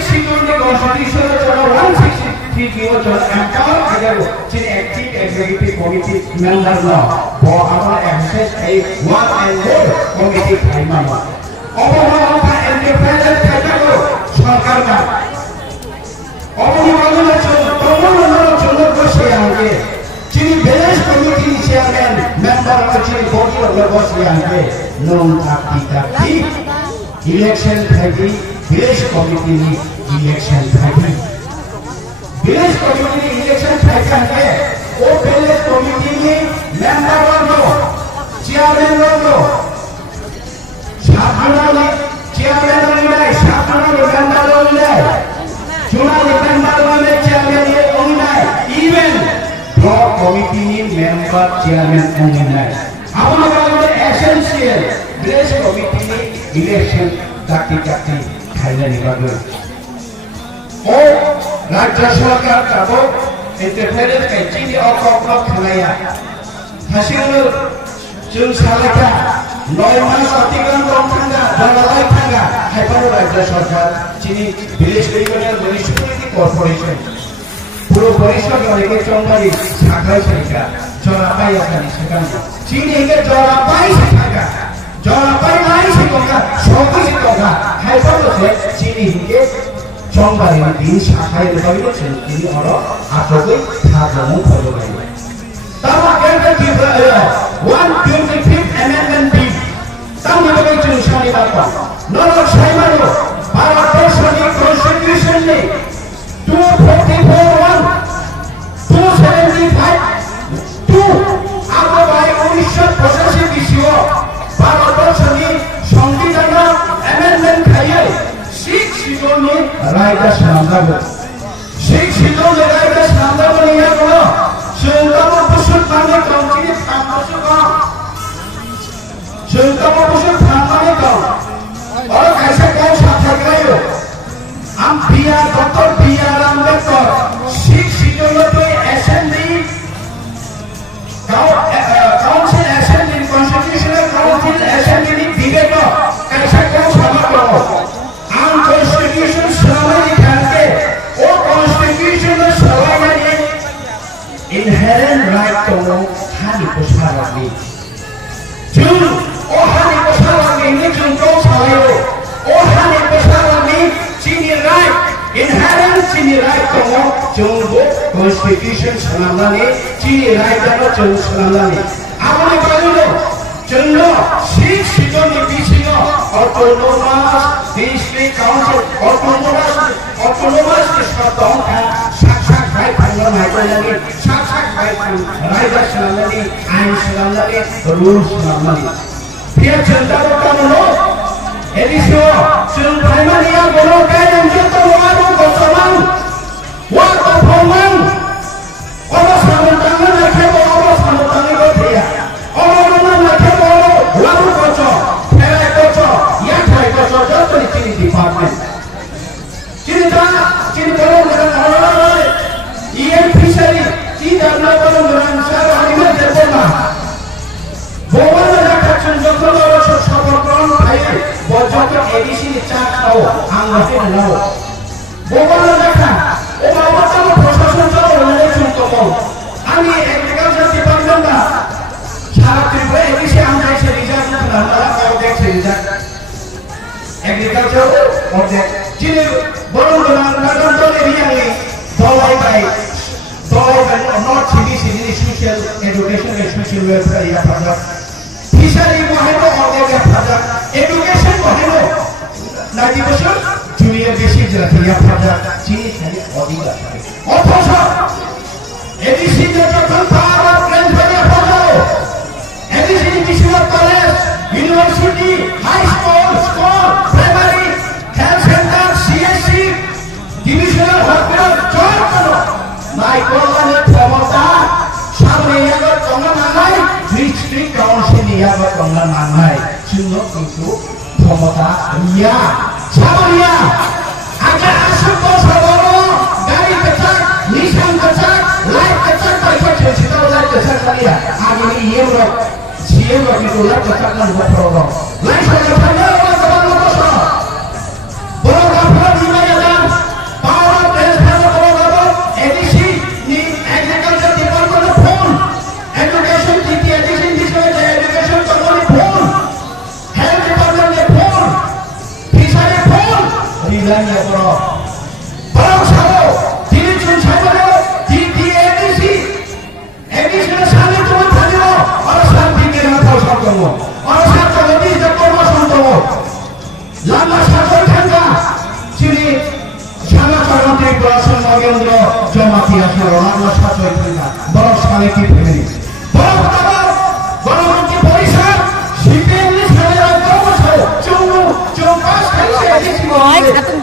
Security Constitution Channel 163 Channel empower agar chini active executive committee member na bo amar access a one and more committee thaima ma obama independent thaika ko sarkar na obama cholo bose aage chini village committee chairman member of chini body of bose aage non takti election thagi village committee election thagi village committee election thagi है वो village committee में member वालों chairman वालों शाखा chairman वाले शाखा member वाले चुनाव member वाले chairman ये online even block committee member chairman online हम लोग essential village committee election takti खाइना निकालो और राज्य सरकार का इंटरफेरेंस के चीज़ और खाया हसीनो जों सालेका नॉर्मल सत्तीगन दोंगा जलालाई थांगा हाइपर राज्य सरकार चीनी विलेज रिजनल म्युनिसिपैलिटी कॉर्पोरेशन पूरा परिषद वाले के चौंगारी साखाई सरिका जलापाई अपनी सेकंड चीनी के जलापाई सरिका जलापाई नहीं सिकोगा शौकी सिकोगा हाइपर से चीनी के चौंगारी दिन साखाई लगाई चीनी और आटोगे थाजमो फलोगे तब क्या कहते हैं 125th Amendment Bill तब लगाई चीनी शानी बात नॉर्मल शाइमानो भारत Constitution ने 244(1) 275(2) आपको भाई 1985 विषयों भारत संविधान amendment खाये 6 सीटों में रायगढ़ शानदार 6 सीटों में रायगढ़ शानदार नहीं है बोलो शेल्टर पुष्ट खाने काउंटी ने शेल्टर पुष्ट खाने काउंट और कैसे कौन साथ गए हो हम डॉक्टर B.R. अम्बेडकर 6 सीटों में तो assembly council assembly constitutional council assembly दिए तो कैसे कौन साथ करो हम कॉन्स्टिट्यूशन सलाह निकालते वो कॉन्स्टिट्यूशन में सलाह ये inherent right तो हानि पुष्पा लगी जो वो हानि पुष्पा लगी नहीं जो तो सलाह वो हानि पुष्पा लगी चीनी right inherent चीनी right तो जो वो कॉन्स्टिट्यूशन सलाह ने चीनी right तो जो सलाह ने आपने बोलो चलो 6 सीटों में बीचीनो autonomous district council autonomous के शब्दों का साक्षात भाई पंजाब हाईकोर्ट लगे साक्षात भाई रायगढ़ सलाम लगे आइन सलाम लगे रूल सलाम लगे फिर चलता रोटा बोलो एडिशो चल प्राइमरिया बोलो क्या इंजन तो वालों को समान वालों को फॉर्मन और सामंतांगन रखे बोलो और सामंतांगन को दिया और उन्होंने रखे बोलो वालों को चो फेरे को चो या थाई को चो जो तो इतनी डिपार्टमेंट चीनी बोलो मेरा EM fishery चीनी अपना बोलो मेरा सारा हरिमत जैसे ना बोलो मेरा कच्चन जो तो लोग सफरकरण भाई बोझों के एडिशन चार्ट हो आंगते न हो बोलो मेरा ओ बाबा तो प्रशासन जो बोलने चुनतो हो आमी एग्रीकल्चर डिपार्टमेंट ना सारा त्रिपुरा एडिशन आंगते से रिजर्व ना हमारा ऑब्जेक्ट से रिजर्व एग्रीकल्चर ऑब्जेक्ट चीनी बोलो मेरा तो ले रिया ले बोलो भाई not CBC social education and social welfare या पढ़ा fishery को है तो और क्या पढ़ा education को है तो 90% junior basic जाती है पढ़ा चीज़ है ऑडिगा और तो एडिसी जो कंपारा प्लेन बने पढ़ो एडिसी किसी college university high school primary health centre CSC divisional hospital join करो नाइकोलाने प्रमोटा सामने यागर तंगा मांगाई डिस्ट्रिक्ट काउंसिल यागर तंगा मांगाई चुनो किंतु प्रमोटा या सामने agar asal kau saudara dari kecak nisan kecak light kecak baca cerita light kecak lagi ya hari ini ia berok siapa begitu light kecak dan berprogam light kecak saja orang teman lupa so berapa di mana design করো বরং সাবো তিনি চুন সাবো দি ADC এডিসির সামনে তোমার থাকিব আর শান্তি কেনা ফসল করব আর সাথে যদি যে কর্মসংস্থান করব লাম্বা সাগর থাকা তিনি সামাচারমন্ত্রী প্রশাসন নগেন্দ্র জমাতি আসলে লাম্বা সাগর থাকা বরং সামনে কি ফেলে বরং গণমন্ত্রী পরিষদ সিপিএমনি সালে কর্মসংস্থান চৌমু চৌকাশ খাইছে এডিসি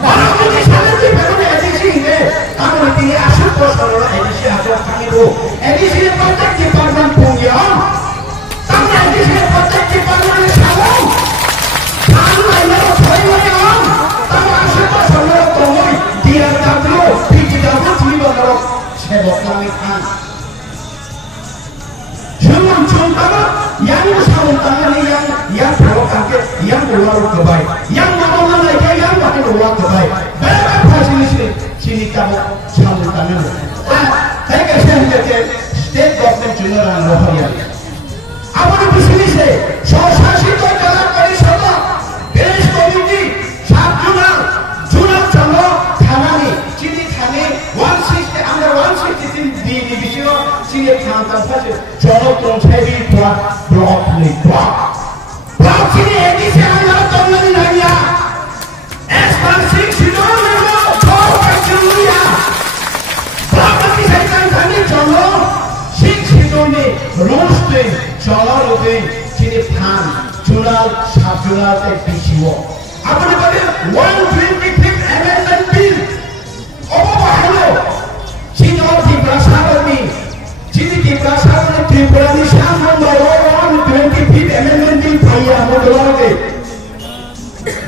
গণমন্ত্রী সালে কি ফেলে এডিসি নে তাহলে তিনি আসল প্রশাসন এডিসি আসল থাকিব এডিসি প্রত্যেক ডিপার্টমেন্ট পঙ্গিয়ম তাহলে এডিসি প্রত্যেক ডিপার্টমেন্ট সাবো আমি আইলো ছয়মনিয়ম তাহলে আসল প্রশাসন কমই ডিআরডব্লিউ পিজিডব্লিউ ত্রিবন্দর সেবক আমি খান Jangan contohnya yang sama tangan yang provokatif, yang keluar kebaik, yang mana mereka yang pakai keluar kebaik. Berapa fasilitasi sini kamu sama tangan. Saya kasih jadi state government general Rohaya. Apa di sini saya? Sosialisasi itu jalan kali sama. Beres komiti, sabjuna, juna sama, thanani, sini thani, 160 under 163 di division sini thangan saja. Jonathan Chevy block ni block sini edisi anda tolong ni ya S16 itu memang kau kacau ya block ni saya kan Jonathan 6 itu ni roasting Jonathan sini pan jurnal sub jurnal BCO apa ni kata 125th amendment bill apa bahaya sini orang di berasal ni Jadi di perasaan Tripura ni sama melawan 25th amendment bill payah modal lagi.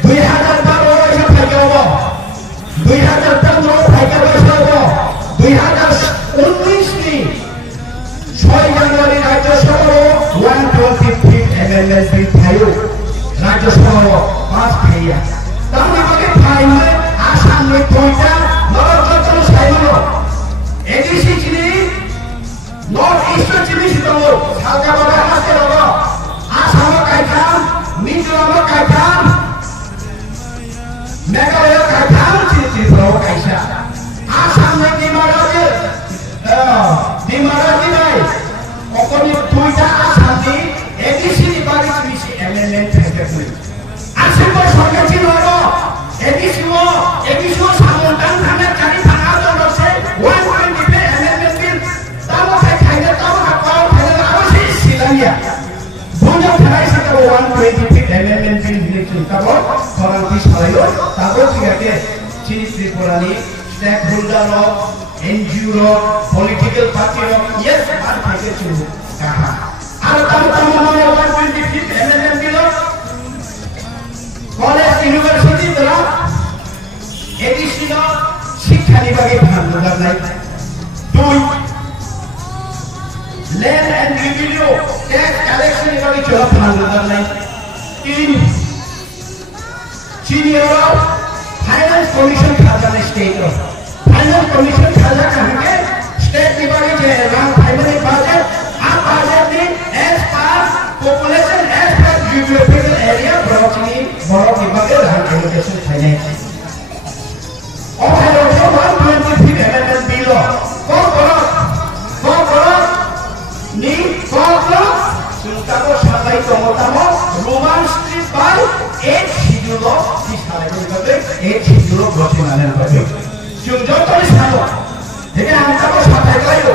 2012 orang yang payah apa? 2013 payah apa? 2019 ni 6 Januari Rajya Sabha 125th amendment bill payah. Rajya Sabha pas payah. Tapi bagi payah asal ni toita orang terus saya edisi sini North Eastern jenis itu, harga barang hasil apa? Asam kaitan, Mizoram kaitan, Meghalaya kaitan jenis itu kaisa. Asam di mana ni? Okoni tujuh asam di edisi di bagi jenis elemen tertentu. Asam bersorga jenis apa? Edisi samuntan kami cari tanah atau se 125 elemen bil. Tahu ya, bukan saya sekarang 125th amendment bill ini cerita orang di Salayo, tahu sih dia ciri Tripura ni stakeholder lo, NGO lo, political party lo, yes, ada pakai curu. Ada tamu mana 125th amendment bill lo, college university tu edisi lo, शिक्षा ni bagi bahan luar lain, Land and revenue tax collection bagi coba pengangguran lain. In senior finance commission khazana state finance commission khazana ke state ni bagi je primary budget budget as per population as per geographical area borok ni bagi allocation finance. Oh hello, 125th amendment bill ni kalau sultano sampai tomotamo Roman Street by 8 schedule di sana itu 8 schedule bocor mana itu jumlah tulis sana jadi angka itu sampai kaya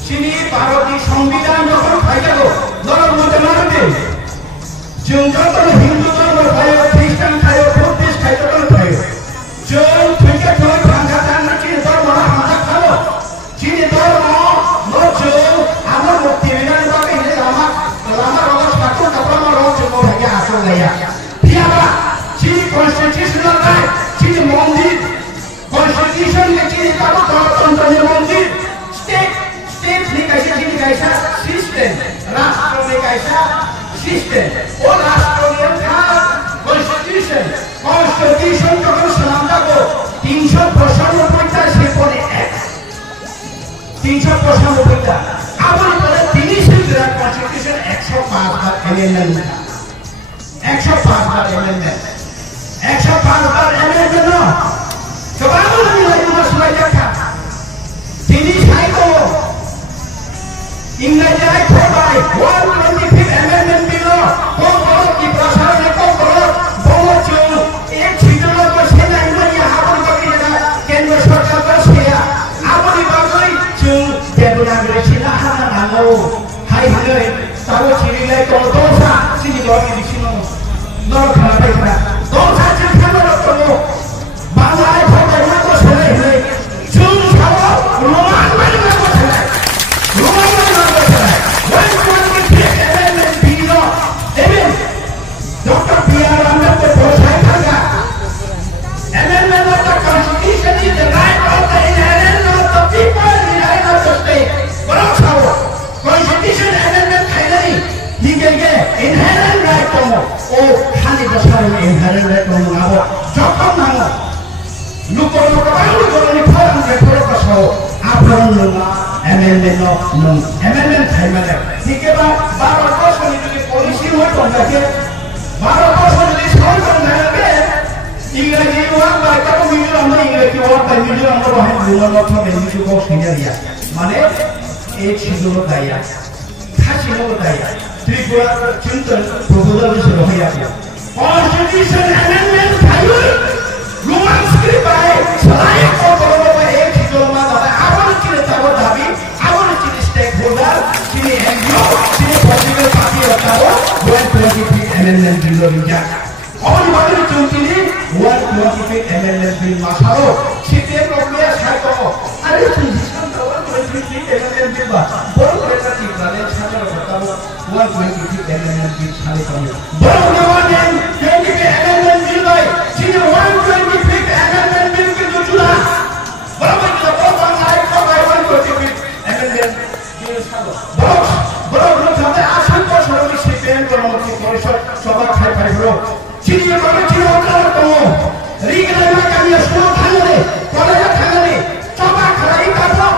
sini baru di Sambilan jauh kaya lo lalu muda mana deh jumlah tulis Hindu tulis kaya Kristen kaya Buddhist kaya tulis kaya jumlah tulis tulis angkatan nanti itu mana angkat kalau sini itu constitutional right, sini mondir, constitution ni sini kalau contoh ni mondir, state ni kaisa system, rastro ni kaisa system, oh rastro ni kan constitution kalau selama ko 395 ta sepone act, 395 ta, apa ni kalau ini sendiri constitution 105 amendment, 105 amendment. 105 125 amendment bill kok kalau di prasarana kok kalau bawa chung ek chidolo ko senai mani habon bakri na kendra sarkar ko seya aboni bagai chung devanagari sila hana nango hai hai tawo chirilai ko dosa sini lori disino nor khana paikra dosa chung khana ko bangai photai na ko senai hai chung sawo roman mani na ko senai roman mani na ko senai Dr. B.R. Ambedkar Bhosai Thaga. Amendment of the Constitution is the right of the inherent of the people in the right of the state. Barakshawo. Constitution amendment khailani. Higege inherent right komo. Oh, khali dasar inherent right komo ngabo. Jokhom nango. Lukor baru goroni pharam report kasao. Apron nunga amendment no nung. Amendment khaimale. Higeba baro kosoni jodi policy hoy kondake. ভারতবর্ষে যদি সরকার নেবে ইংরেজি word বা একটা medium আমরা ইংরেজি word বা medium আমরা বাহির গুণগত বেঞ্চি কো সিনিয়রিয়া মানে এক শিশুর দাইয়া খাসিনো দাইয়া ত্রিপুরা চিন্তন প্রপোজাল হিসেবে হইয়া কনস্টিটিউশন অ্যামেন্ডমেন্ট খাইও রোমান স্ক্রিপ্ট বাই সলাই কো করব বা এক শিশুর মা দাদা আবার চিনে তাব দাবি আবার চিনে স্টেক হোল্ডার চিনে এনজিও চিনে political party হতাও 125 amendment bill rinja on badu chuntini 125 amendment bill masalo site program saito are system 125 amendment bill ba boro eta tikrale chhalo batabo 125 amendment bill chhale kono boro dewan 125 amendment bill bai chine 125 amendment bill ke jula boro ke boro bangai ko bai 125 amendment bill chhalo boro jate asan ko soroni sipen kono পরিষদ সভা খাই পাইলো চিনিয়ে করে চিনি ওকার তো রিগলাই মা কামিয়া স্কুল থাঙ্গলে কলেজ থাঙ্গলে সভা খাই কাটো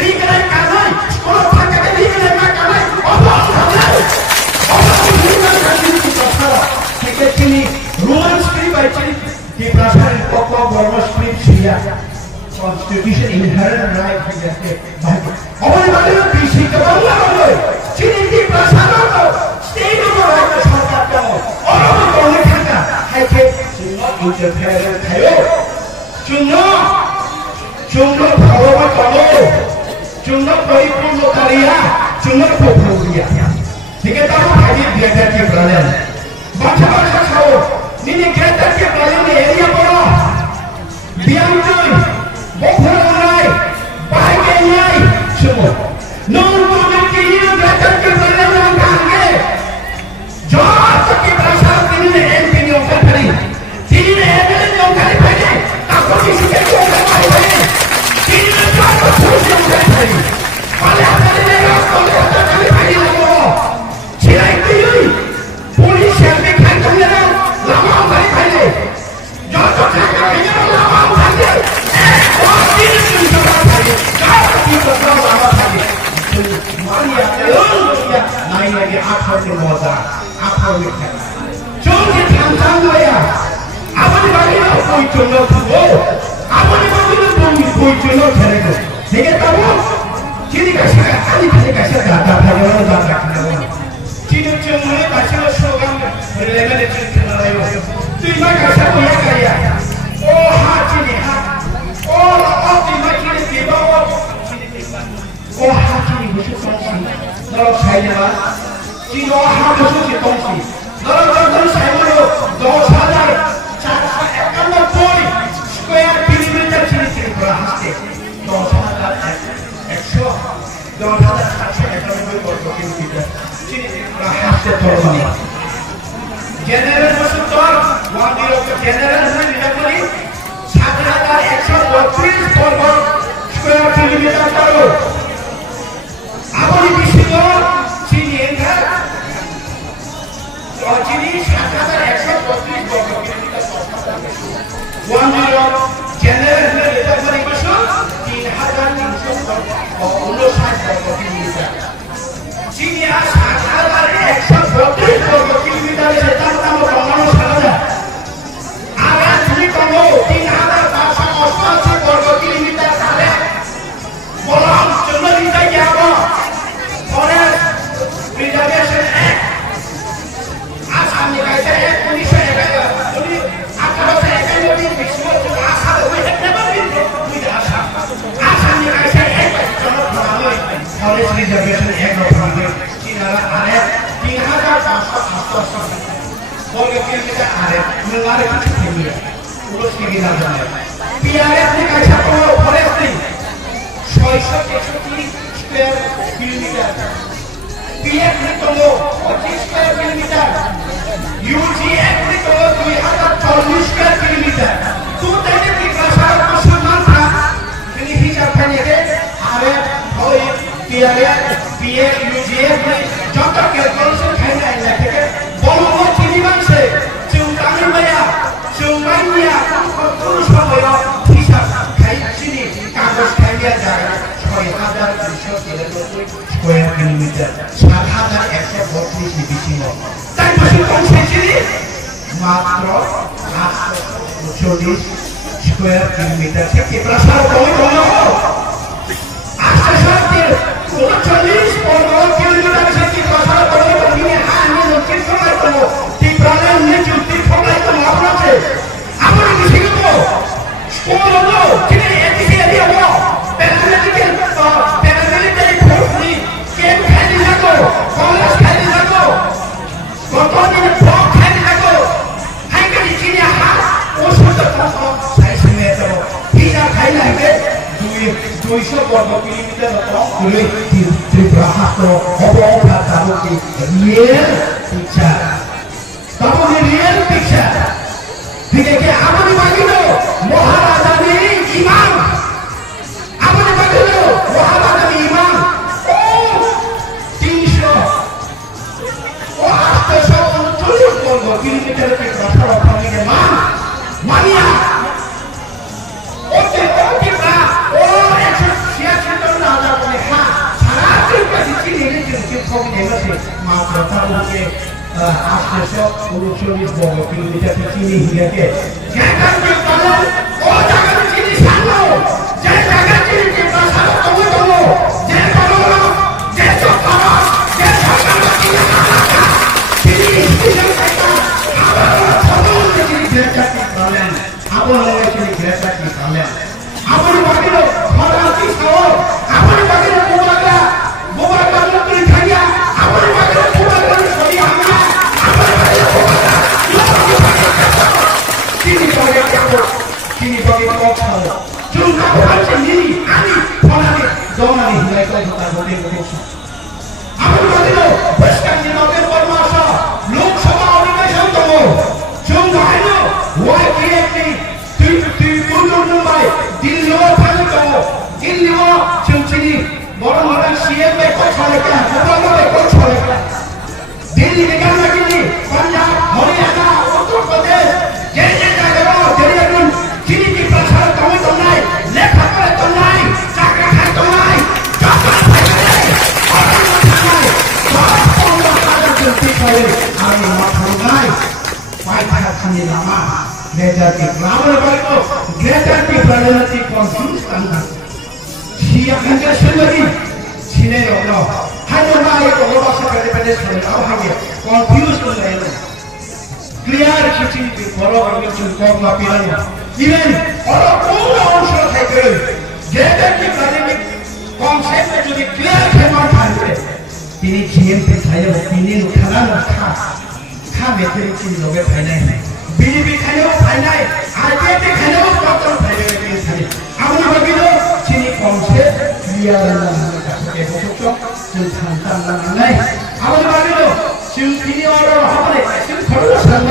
রিগলাই কানাই স্কুল থাঙ্গলে রিগলাই মা কানাই অবল থাঙ্গলে অবল রিগলাই কানাই কি কথা ঠিক চিনি রোমান স্ক্রিপ্ট বাই চিনি কি প্রাসারের পক্ষ বর্ণ স্ক্রিপ্ট ছিয়া Constitution inherent right হিসেবে ভাই অবল মানে বিসি কে বাংলা বলে চিনি কি প্রাসারের state of right সরকার দাও অরব কোনে থাকা হাইকে ইন্টারফেয়ারেন্স থায়ো চুন্ন ভাবা করো চুন্ন পরিপূর্ণকারিয়া চুন্ন প্রভুরিয়া ঠিক আছে তাও ভাই গ্রেটার কে ব্রাদার বাচ্চা বাচ্চা খাও নিনি গ্রেটার কে ব্রাদার এরিয়া বড় বিয়ান্তুই বখরা নাই বাইকে নাই শুনো নন কোনে কি গ্রেটার কে ব্রাদার নামে জোর কি ভাষা তিনি এমপি নিও কারি তিনি এমএলএ নিও কারি ভাই আপনি কিছু কে কোনে ভাই তিনি কাজ করতে চাই বলে আপনি নেও কোনে কারি ভাই লাগো ছিলাই তুই পুলিশ এমপি খান তুমি না লামাও কারি ভাই যত টাকা নিয়ে লামাও থাকে ও তিনি তুমি ভাই কাজ কি করতে লামাও থাকে মারিয়া তেলুয়া নাই লাগে 8 দিন মজা apa wikha chongi thangthang ya apani bagi no koi chono thubo apani bagi no koi chono thare ko deke tabo chini kasha ali kasha data thare no data khana chini chono ne kasha slogan level e chini khana rayo tu ma kasha ko ya kaya o ha chini ha o ti ma chini diba o ha chini busu sonsi no sai na Chino hamusu ki tongsi. Narajan saimano 10,491 square kilometer chini Tripura haste. 10,791 kilometer chini Tripura haste tormani. General Masudar, one year of general Masudar, 7,132 square kilometer karo. Aboni bishino chini enga और चीनी 7,132 वर्ग kilometre one zero general में लेता है बसो 3,359 वर्ग kilometre चीनी 7,132 वर्ग किलोमीटर लेता है तब बंगालो साला आगे चीनी कमो 3,588 वर्ग किलोमीटर साले बोला चलो इधर क्या को और dengar itu sendiri. Urus lagi saja. PRF ni kaca kalau forest ni, 600 square kilometer. PF ni kalau 25 square kilometer. UGF ni kalau 240 square kilometer. Tu tadi di pasar Musliman tak, ini hijab hanya ke, RF, OI, PRF, PF, UGF ni, jatuh ke kalau kena ini ke, bolong sini bangsa, ciuman maya, ciumannya, terus apa hijab, kain sini, kagus kain dia jaga, 600 square kilometer, 4,000 ekor botol di sini. Dan masih konsep sini, matro, 40 square kilometer. Sekitar berapa orang? Asal dia 40 kilometer sekitar berapa orang? Ini hanya mungkin sampai tu. Di Pralan ni cuti sampai tu apa saja? Apa yang disini tu? Sekolah tu, kini edisi dia apa? Peneliti dari Perth ni, game kali satu, College kali satu, Kotor ni Perth kali satu. Hai kali sini apa? Usul tu saya sini tu. Tidak kali lagi. 200 वर्ग kilometre दूरी त्रिपुरा तो अबोधा तालु की real picture तब ये real picture ठीक है कि आपने बाकी तो महाराजा ने इमाम आपने बाकी तो महाराजा ने इमाम ओ 300 ओ 830 वर्ग किलोमीटर के रास्ता अपने के मान मानिया मात्र तालु के 839 वर्ग किलोमीटर की चीनी हिया के जगह के पालन ओ जगह चीनी सालो जगह चीनी के पालन तो बोलो जे बोलो जे तो करो जे सरकार की चीनी स्टेशन का आवाज छोड़ो चीनी जगह के पालन अब लोग चीनी जगह के पालन अब बाकी लोग खरा की सो अब बाकी लोग मुबारक लोग खाया अब बाकी लोग मुबारक सही हमारा अब बाकी लोग Kini bagi kokal, juga bukan sendiri, ani, orang ni, dona ni, mereka itu tak boleh berdosa. Apa bagi lo? Bukan di November masa, Lok Sabha organisasi tu, juga ini, YPF ni, tujuh Mumbai, Delhi orang tu, Delhi orang ciri orang CM mereka cakap, orang mereka cakap, Delhi negara lagi ni, Punjab, Haryana, Uttar Pradesh, jadi negara, jadi agun. Kini di pasar kami tunai, lepas kami tunai, cakap kami tunai, cakap kami tunai, orang tunai, orang ada jumpa kami, kami tunai, baik kami lama, negatif, lama lepas itu, negatif berarti confuse anda. Siapa yang sendiri, sini orang, hanya naik orang seperti pada sekarang, apa confuse orang. Clear cuci orang yang cukup lapiran. Even orang pun orang saya jadi kita ni konsep jadi clear keman kan. Ini GMP saya ini kanan kah metode ini logo final. BDB final, RTP final betul final ini saya. Apa bagi lo? Ini konsep clear dan betul tentang mana. Apa bagi lo? Ini orang apa ni? Kalau sangat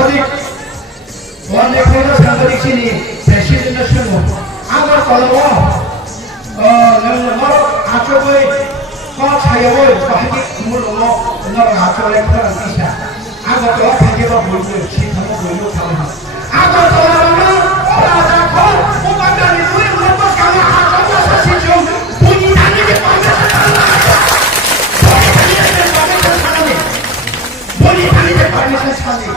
orang kalau sangat sini presiden semua. Agar kalau orang acoi kau saya boleh bahagi mulu orang acoi orang bisa. Agar kalau bahagi orang boleh cinta boleh sama. Agar kalau orang ada kau bukan dari duit lepas kamu acoi sesuatu bunyi tadi di pasar. Boleh tadi di pasar sekali.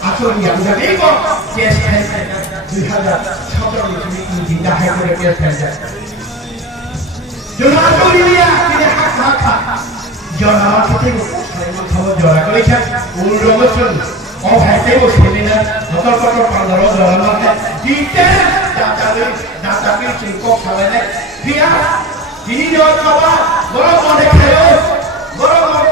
Asoria, udah bego, yes, dihada, contoh ini tidak hanya kes saja. Jangan asoria, tidak hak. Jangan kita kalau jangan kalau ikan, urut macam, oh hati bos ini na, kotor pandaro jangan macam, kita data cingkok sahaja, dia ini jawab apa, orang mau dekhayo, orang mau